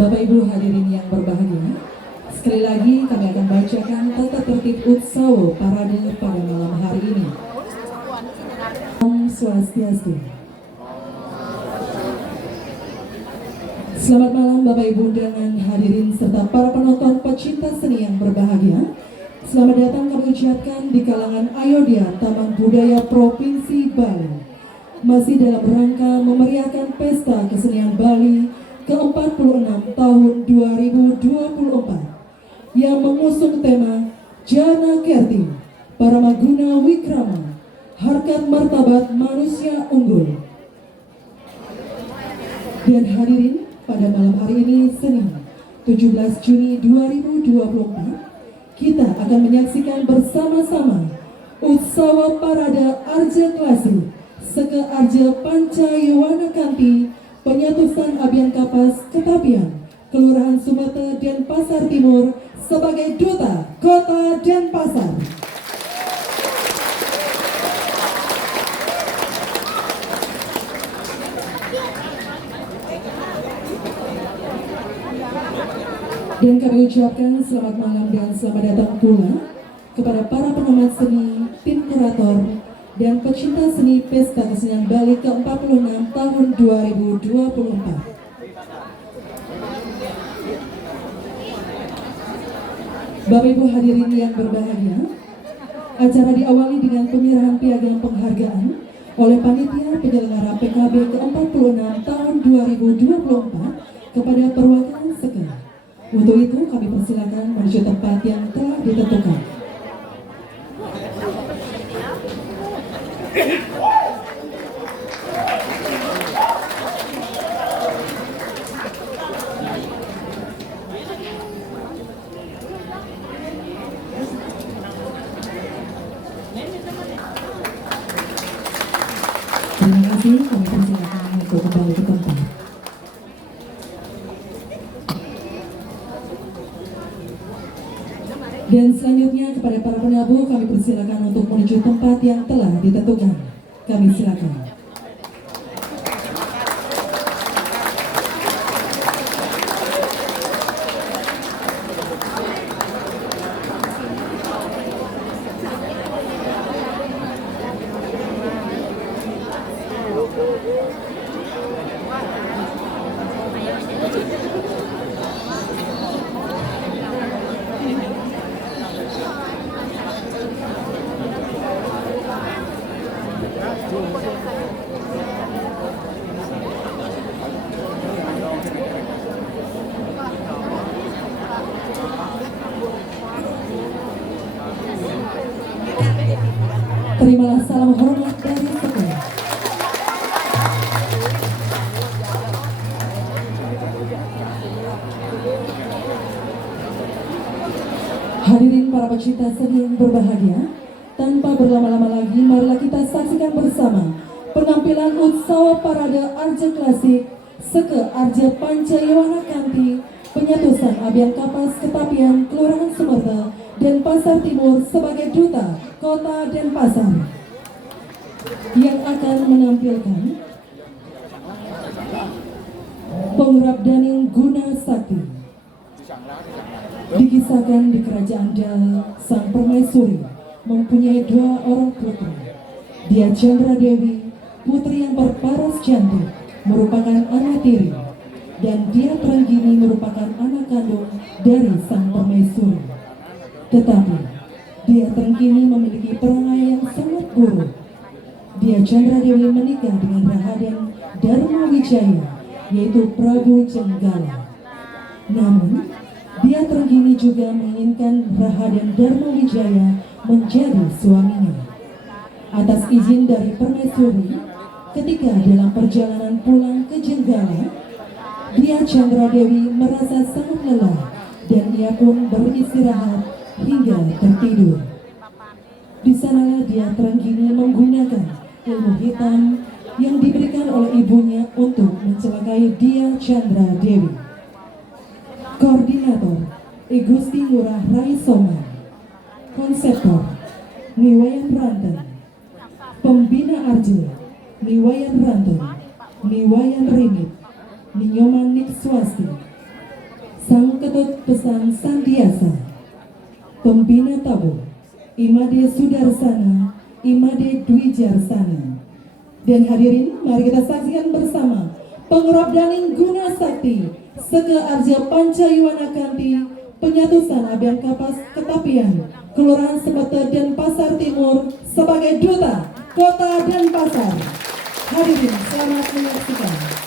Bapak Ibu hadirin yang berbahagia, sekali lagi kami akan bacakan tata tertib Utsawa Parade pada malam hari ini. Om Swastiastu. Selamat malam Bapak Ibu undangan hadirin serta para penonton pecinta seni yang berbahagia. Selamat datang kami ucapkan di kalangan Ayodhya Taman Budaya Provinsi Bali. Masih dalam rangka memeriahkan Pesta Kesenian Bali ke-46 tahun 2024 yang mengusung tema Jana Kerti, Paramaguna Wikrama, Harkat Martabat Manusia Unggul. Dan hadirin, pada malam hari ini Senin 17 Juni 2024 kita akan menyaksikan bersama-sama Utsawa Parade Arja Klasik Seke Arja Pancayewana Kanti Penyatusan Abian Kapas Ketapian Kelurahan Sumete Denpasar Timur sebagai Duta Kota Denpasar. Dan kami ucapkan selamat malam dan selamat datang pula kepada para pengamat seni, tim kurator, dan pecinta seni Pesta Kesenian Bali ke-46 tahun 2024. Bapak Ibu hadirin yang berbahagia, acara diawali dengan penyerahan piagam penghargaan oleh Panitia Penyelenggara PKB ke-46 tahun 2024 kepada perwakilan Seke. Untuk itu kami persilakan menuju tempat yang telah ditentukan. Terima kasih, kami persilakan untuk kembali ke tempat. Dan selanjutnya kepada para penabuh kami persilakan untuk menuju tempat yang telah ditentukan. Kami silakan. Terimalah salam hormat dari Seke. Hadirin para pecinta seni yang berbahagia, tanpa berlama-lama lagi, marilah kita saksikan bersama penampilan Utsawa Parade Arja Klasik Seke Arja Pancayewana Kanti Penyatusan Abian Kapas Ketapian Kelurahan Sumete Denpasar Timur sebagai Duta Kota Denpasar yang akan menampilkan Pengrab Daning Guna Sakti. Dikisahkan di kerajaan Dal, sang permaisuri mempunyai 2 orang putri. Dia Chandra Dewi, putri yang berparas cantik, merupakan anak tiri, dan dia Tranggini merupakan anak kandung dari sang permaisuri. Tetapi dia Tranggini memiliki perangai yang sangat buruk. Dia Chandra Dewi menikah dengan Rahaden Dharma Wijaya, yaitu Prabu Jenggala. Namun dia Tranggini juga menginginkan Rahaden Dharma Wijaya menjadi suaminya. Atas izin dari permaisuri, ketika dalam perjalanan pulang ke Jenggala, dia Chandra Dewi merasa sangat lelah dan ia pun beristirahat hingga tertidur. Di sanalah dia Tranggini menggunakan ilmu hitam yang diberikan oleh ibunya untuk mencelakai dia Chandra Dewi. Koordinator I Gusti Ngurah Rai Soman, Konseptor Niwayan Ranten, Pembina Arja Niwayan Ranten, Niwayan Rimit, Ninyoman Nik Swasti, Sang Ketut Pesan Sandiasa, Pembina Tabuh, Imade Sudarsana, Imade Dwi Jarsana. Dan hadirin, mari kita saksikan bersama Pengrobdaning Guna Sakti, Seke Arja Pancayuwana Kanti, penyatusan Abian Kapas Ketapian, Kelurahan Sebete dan Pasar Timur sebagai Duta Kota dan Pasar. Hadirin, selamat menyaksikan.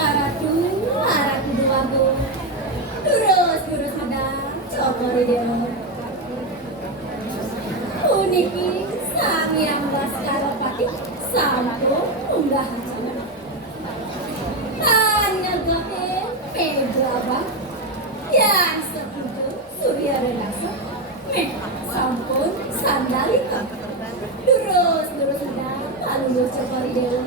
Aratu, aratu duaku. Terus sedang cokori dewa. Uniki sami yang baskara pati sampo unggah hancur. Hanya gahe pedraba yang sepuju surya relasa. Sampun sandalika. Terus sedang alur cokori dewa.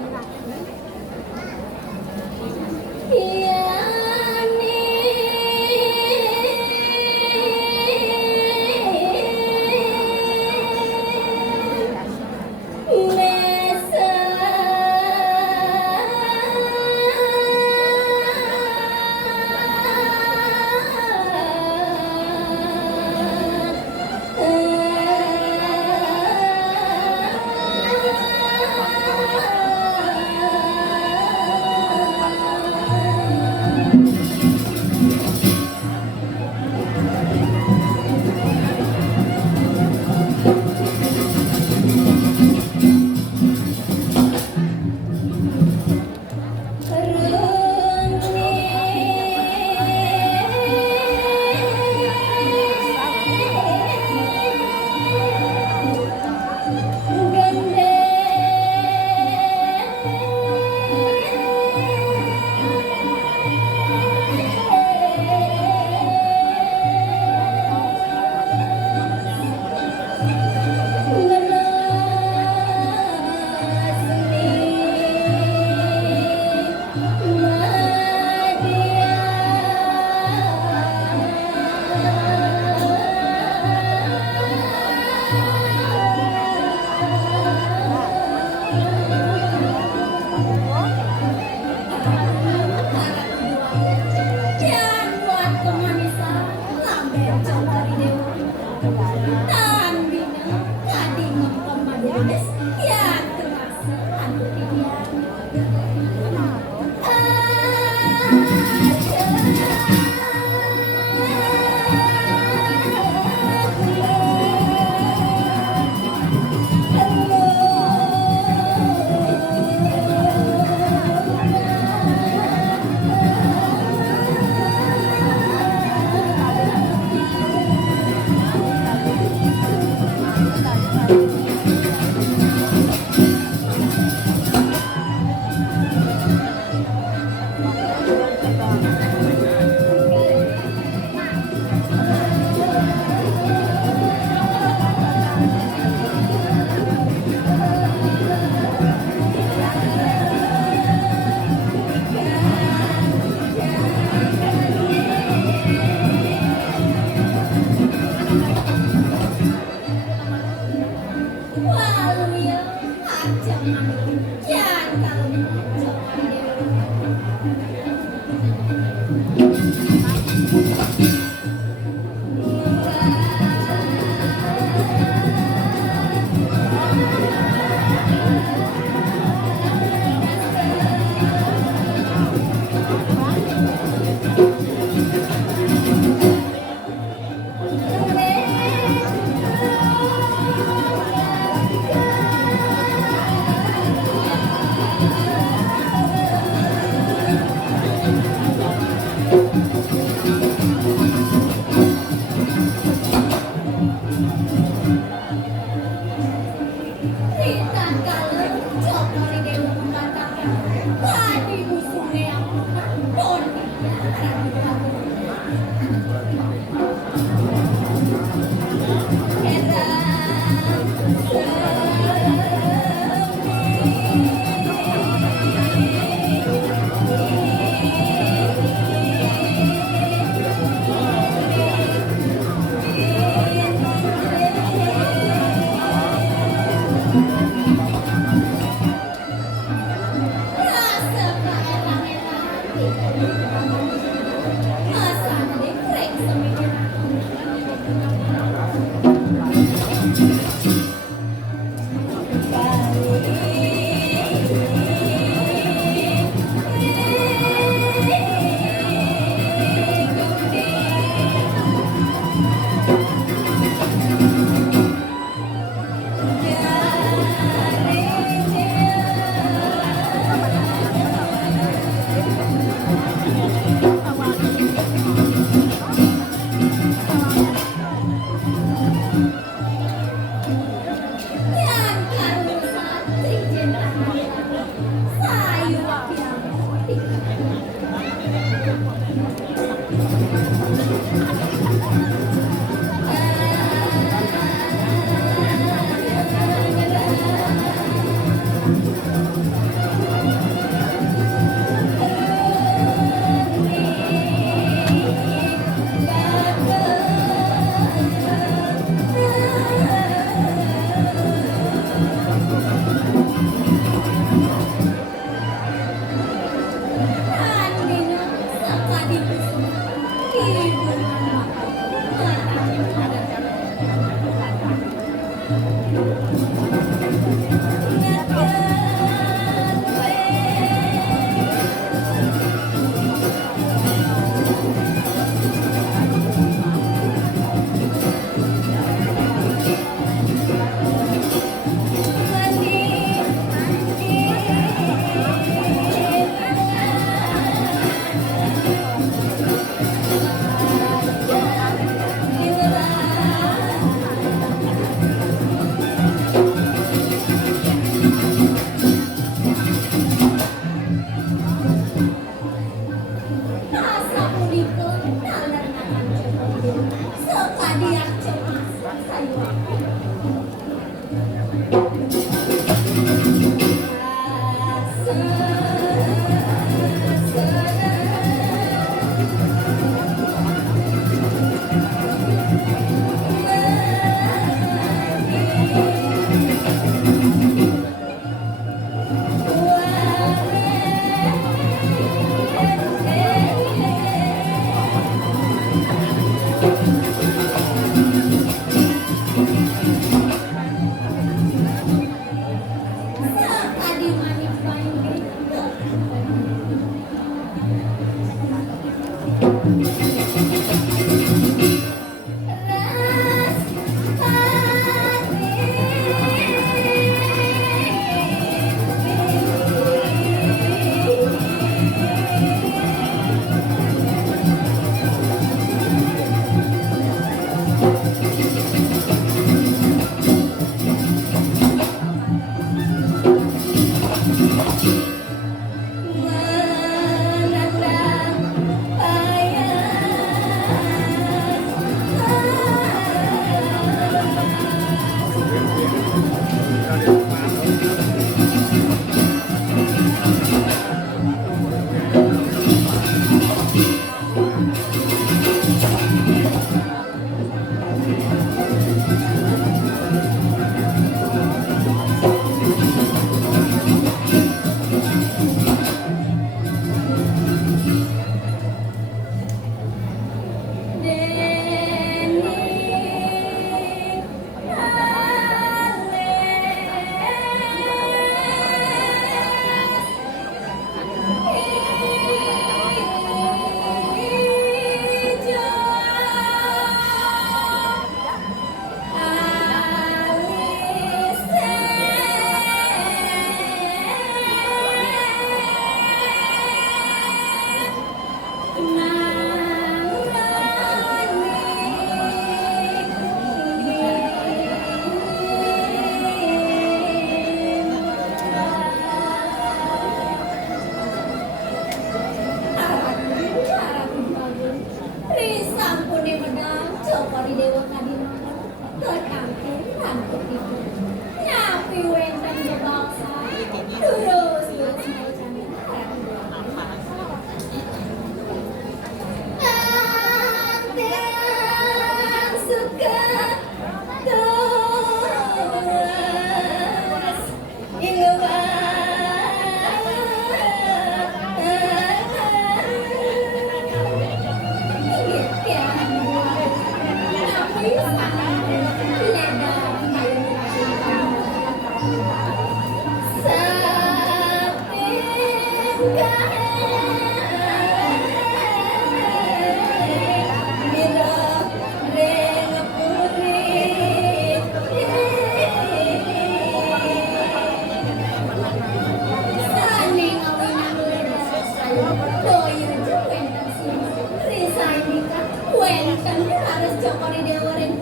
Jangan harus cokori dewarin.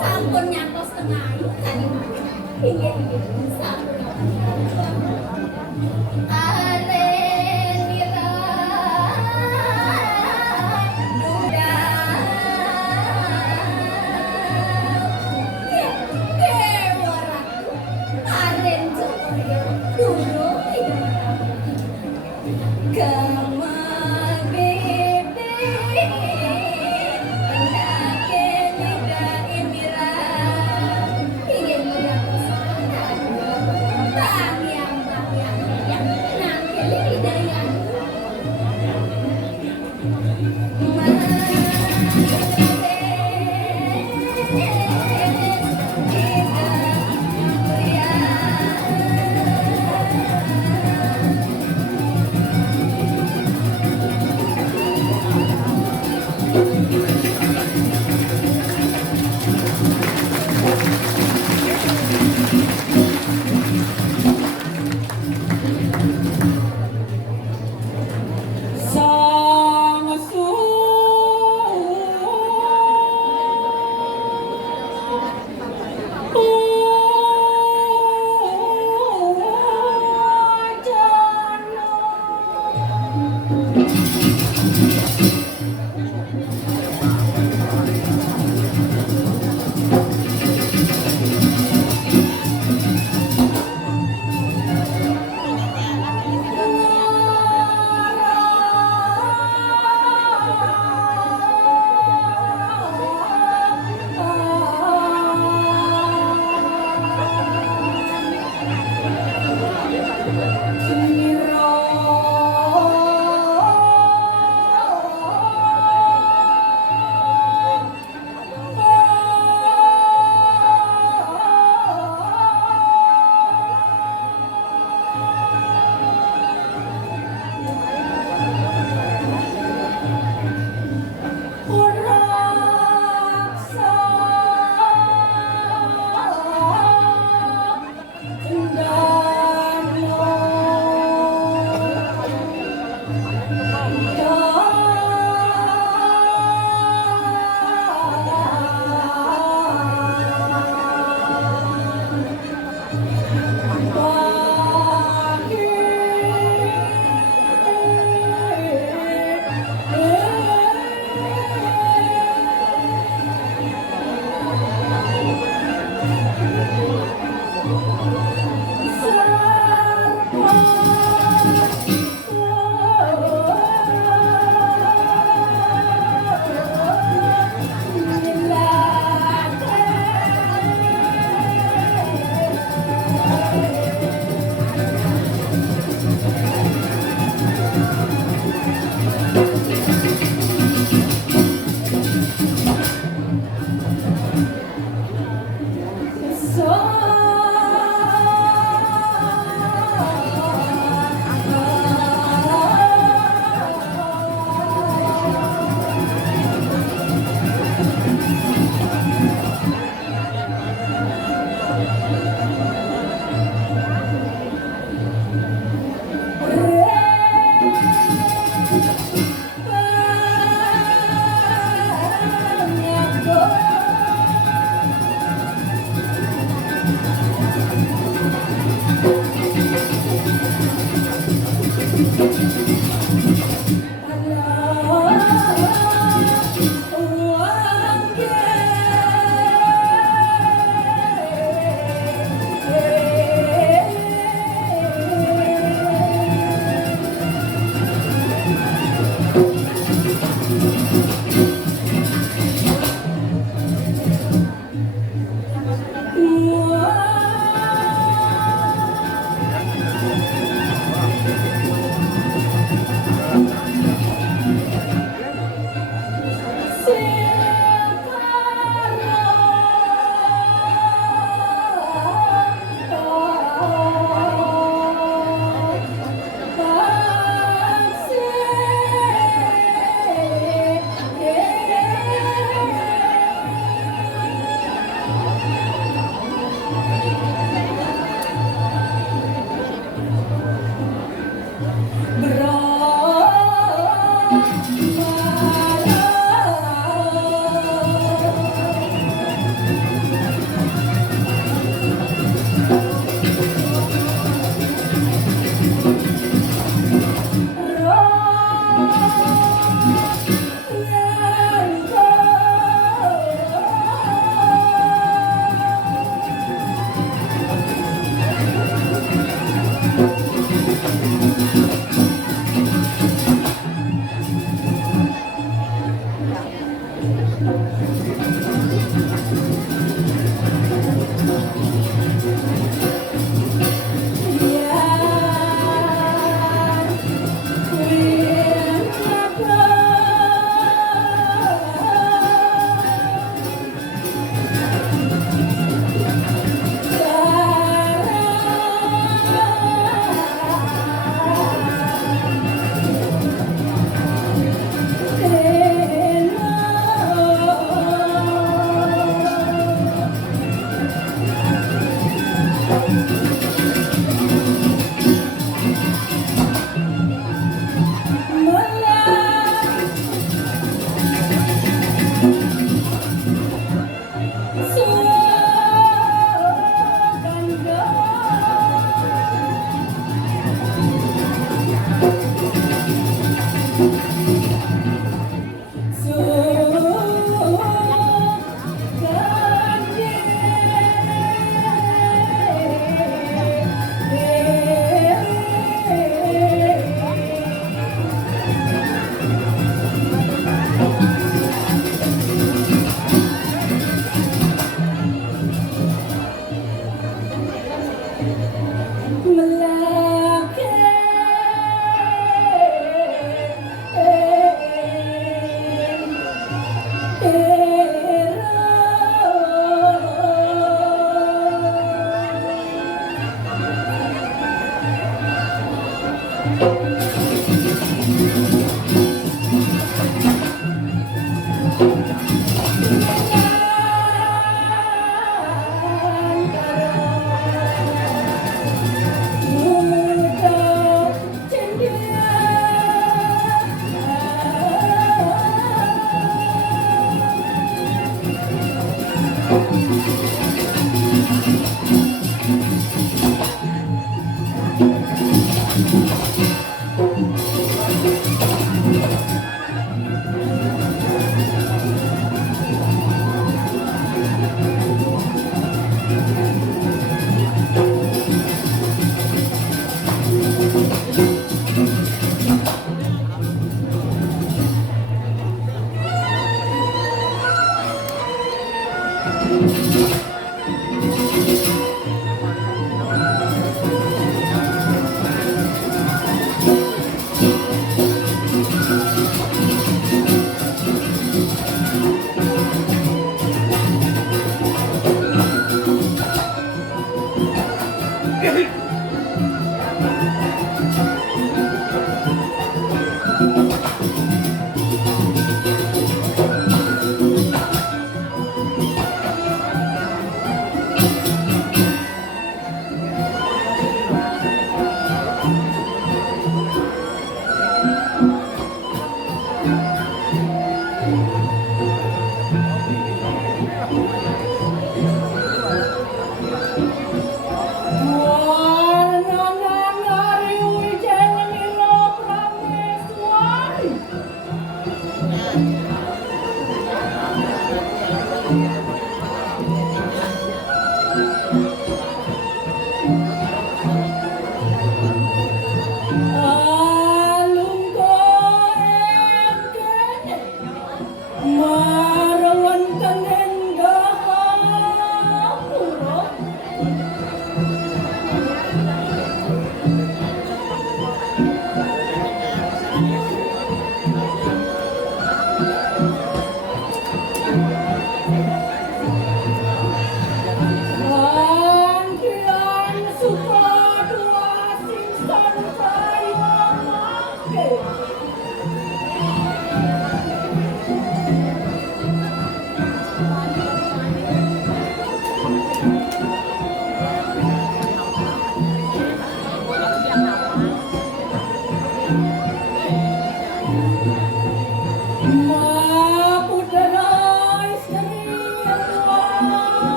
Sampun nyantos tengah tadi. Iya, sampun.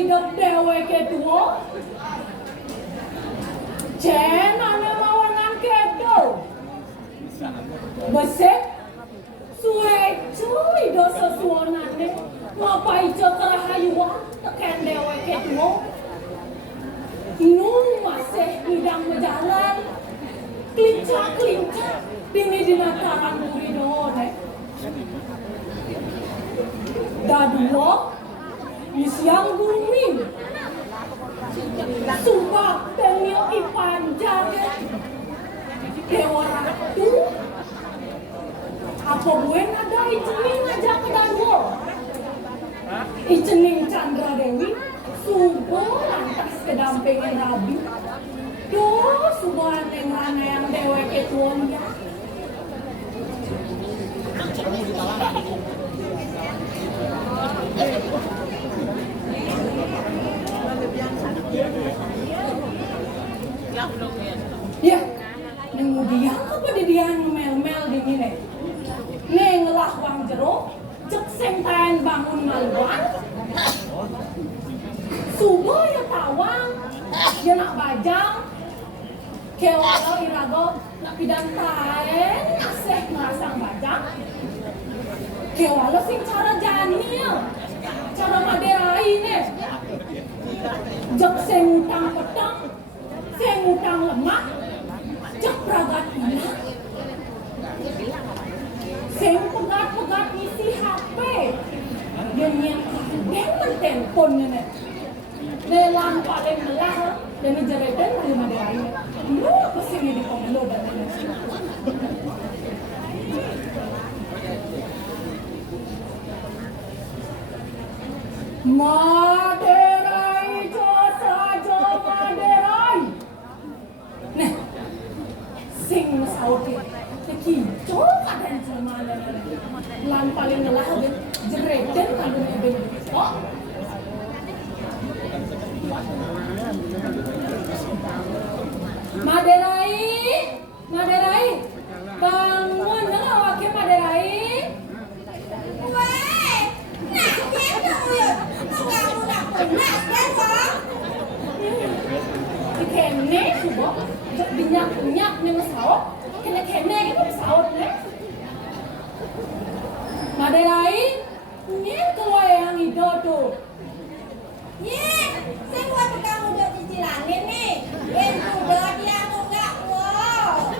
hidup dheweke tuwa. Cenane mawangan kedol. Besek suwe cuy dosa suonane ngapai kerahayuan teken dheweke tuwa. Inu masih hidang berjalan klincak-klincak dini dinataran muridone. Dadua isiang bumi sumpah tengil ipanjang dewa ratu apa buen ada icening aja ke dadua icening Chandra Dewi subuh lantas kedampingan Rabi duh subuh aneh-aneh yang dewa ketuan ya. Ya, kemudian apa di dia mel-mel di gini? Nih ngelah wang jeruk, cek sengtayan bangun maluan. Subuh ya tawang, ya nak bajang. Kewala irago, nak pidang taen, aseh merasang bajang. Kewala sing cara janil, cara maderai nih. Jek seng utang petang, seng utang lemak, jek pragat ilang. Seng pegat-pegat isi HP. Yang yang telepon nih. Nelang paling melah, dan ngejaretan dari maderai nih. Lu apa sih ini di komelo dan lain-lain. Maderai saja maderai. Nah, sing sauti, kicau kadang cuma lan paling ngelah ben jereden kalau ben oh. Maderai, bangun nggak wakil Maderai? Weh, nah gitu ya. Kamu nak pernah kan, Bang? Kene subuh, binyak nih masaot, kene itu masaot nih. Maderai, ini keluar yang itu tuh. Ye, saya buat kamu udah cicilan nih. Itu udah dia tuh nggak wow.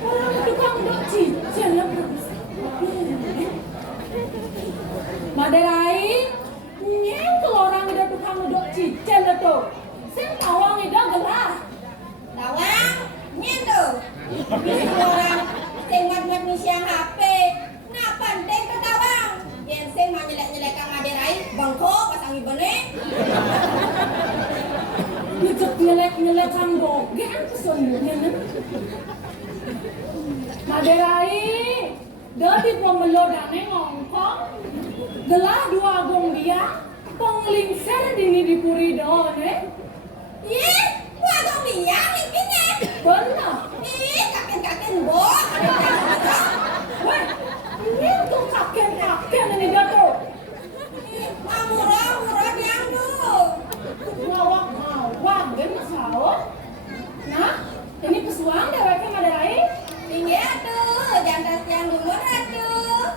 Orang tukang udah cicil ya Maderai, ini kalau orang udah tukang udah cicil tuh. Saya tawang itu gelah. Tawang, nyentuh. Ini orang sengat-ngat misiang HP. Nah, penting ke tawang. Yang saya mau nyelek-nyelek ke Maderai, bangkok pasang ibane. Nyelek kang dogen kesundurnya nih. Maderai, dari pemelodane ngongkong, gelah dua gong dia, penglingser dini di purido nih. Ye, gua dong dia lipinya. Benar. Ih, kaken-kaken bo. Weh, ini tuh kakek ini dato. Murah yang tuh. Ngawak, dan masalah. Nah, ini pesuang deweknya Maderai. Iya tuh, jantas yang lumur tuh.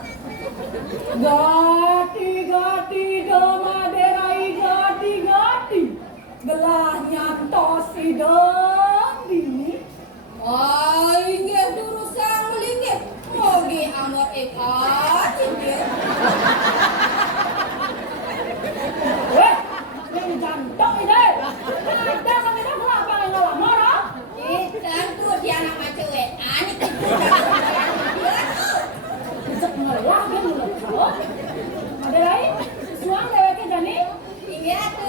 Gati do Maderai gati. Gelah nyantosi dong dini. Oh, inggih dulu sang melinggih. Mogi amor ikat inggih. Weh, yang jantok ini. Ada kami dah kelapa yang ngelamar, ah? Tentu dia nama cewek. Ani gitu. Cek ngelah, dia mulai tahu. Maderai, suang deweknya Jani. Iya tuh.